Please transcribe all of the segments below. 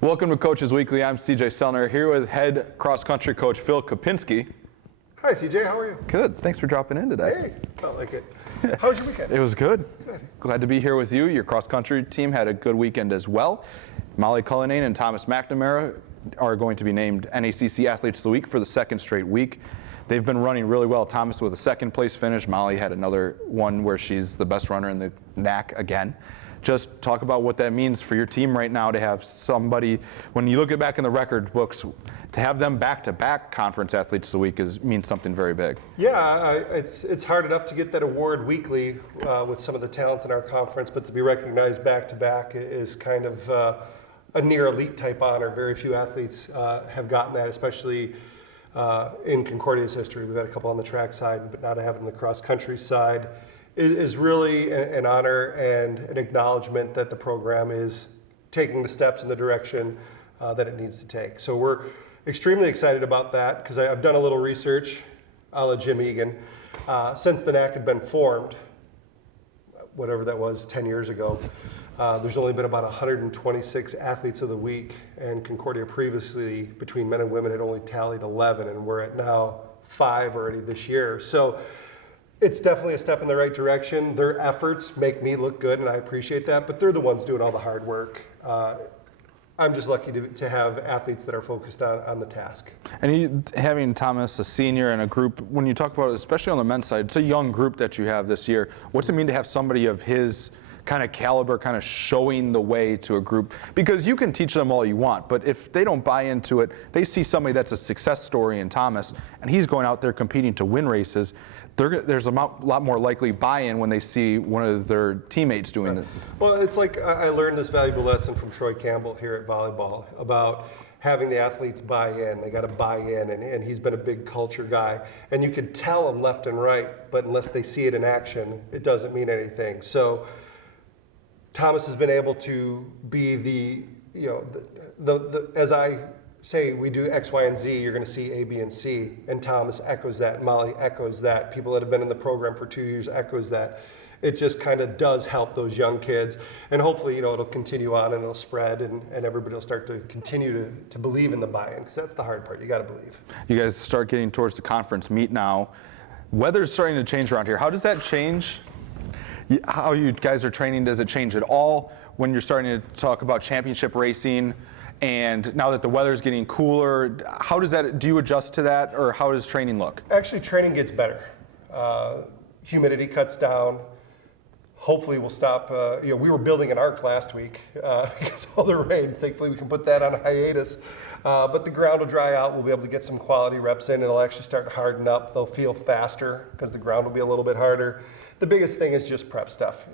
Welcome to Coaches Weekly. I'm CJ Sellner here with head cross-country coach Phil Kopinski. Hi CJ, how are you? Good. Thanks for dropping in today. Hey, felt like it. How was your weekend? It was good. Good. Glad to be here with you. Your cross-country team had a good weekend as well. Molly Cullinane and Thomas McNamara are going to be named NACC Athletes of the Week for the second straight week. They've been running really well. Thomas with a second place finish. Molly had another one where she's the best runner in the NACC again. Just talk about what that means for your team right now to have somebody, when you look back in the record books, to have them back-to-back conference athletes of the week means something very big. Yeah, it's hard enough to get that award weekly with some of the talent in our conference, but to be recognized back-to-back is kind of a near elite type honor. Very few athletes have gotten that, especially in Concordia's history. We've had a couple on the track side, but now to have it on the cross-country side is really an honor and an acknowledgement that the program is taking the steps in the direction that it needs to take. So we're extremely excited about that because I've done a little research, a la Jim Egan. Since the NACC had been formed, whatever that was, 10 years ago, there's only been about 126 athletes of the week, and Concordia previously, between men and women, had only tallied 11, and we're at now 5 already this year. So it's definitely a step in the right direction. Their efforts make me look good, and I appreciate that, but they're the ones doing all the hard work. I'm just lucky to have athletes that are focused on the task. And having Thomas, a senior, and a group, when you talk about it, especially on the men's side, it's a young group that you have this year. What's it mean to have somebody of his kind of caliber kind of showing the way to a group? Because you can teach them all you want, but if they don't buy into it, they see somebody that's a success story in Thomas, and he's going out there competing to win races, there's a lot more likely buy-in when they see one of their teammates doing it. Well, it's like I learned this valuable lesson from Troy Campbell here at volleyball about having the athletes buy in. They got to buy in, and he's been a big culture guy. And you can tell them left and right, but unless they see it in action, it doesn't mean anything. So Thomas has been able to be as I say we do X, Y, and Z, you're going to see A, B, and C, and Thomas echoes that, Molly echoes that, people that have been in the program for 2 years echoes that. It just kind of does help those young kids, and hopefully, it'll continue on and it'll spread, and everybody will start to continue to believe in the buy-in, because that's the hard part. You got to believe. You guys start getting towards the conference meet now. Weather's starting to change around here. How does that change how you guys are training? Does it change at all when you're starting to talk about championship racing? And now that the weather's getting cooler, how does that, do you adjust to that, or how does training look? Actually, training gets better. Humidity cuts down. Hopefully we'll stop, we were building an arc last week because of all the rain. Thankfully we can put that on a hiatus. But the ground will dry out. We'll be able to get some quality reps in. It'll actually start to harden up. They'll feel faster because the ground will be a little bit harder. The biggest thing is just prep stuff,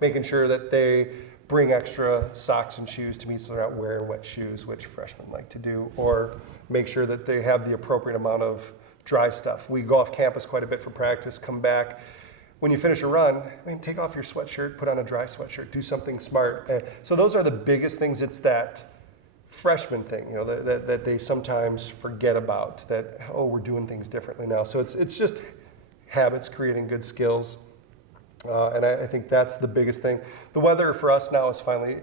making sure that they bring extra socks and shoes to meet so they're not wearing wet shoes, which freshmen like to do, or make sure that they have the appropriate amount of dry stuff. We go off campus quite a bit for practice, come back. When you finish a run, take off your sweatshirt, put on a dry sweatshirt, do something smart. So those are the biggest things. It's that freshman thing, that they sometimes forget about, that, we're doing things differently now. So it's just habits, creating good skills. And I think that's the biggest thing. The weather for us now is finally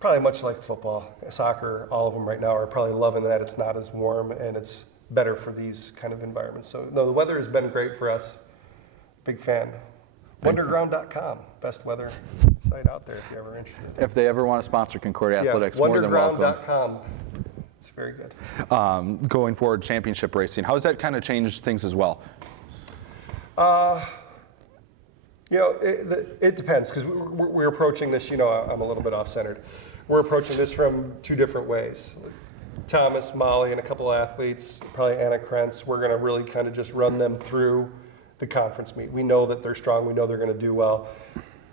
probably much like football, soccer. All of them right now are probably loving that it's not as warm and it's better for these kind of environments. So no, the weather has been great for us. Big fan. Wonderground.com, best weather site out there if you're ever interested. If they ever want to sponsor Concordia Athletics, more than welcome. Wonderground.com. It's very good. Going forward, championship racing, how has that kind of changed things as well? It depends, because we're approaching this, I'm a little bit off-centered. We're approaching this from 2 different ways. Thomas, Molly, and a couple of athletes, probably Anna Krentz, we're going to really kind of just run them through the conference meet. We know that they're strong. We know they're going to do well.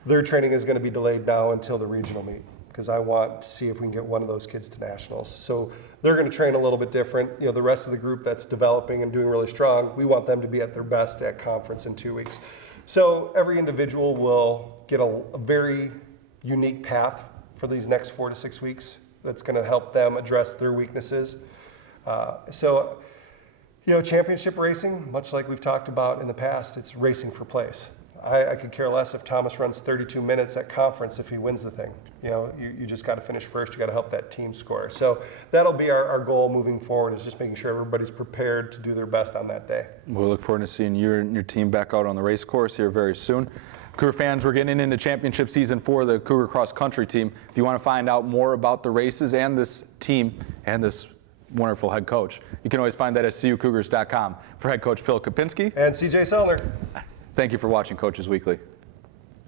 Their training is going to be delayed now until the regional meet, because I want to see if we can get one of those kids to nationals. So they're going to train a little bit different. The rest of the group that's developing and doing really strong, we want them to be at their best at conference in 2 weeks. So every individual will get a very unique path for these next 4 to 6 weeks that's going to help them address their weaknesses. Championship racing, much like we've talked about in the past, it's racing for place. I could care less if Thomas runs 32 minutes at conference if he wins the thing. You know, you just got to finish first. You got to help that team score. So that'll be our goal moving forward, is just making sure everybody's prepared to do their best on that day. We'll look forward to seeing you and your team back out on the race course here very soon. Cougar fans, we're getting into championship season for the Cougar cross country team. If you want to find out more about the races and this team and this wonderful head coach, you can always find that at cucougars.com. For head coach Phil Kopinski And CJ Sellner. thank you for watching Coaches Weekly.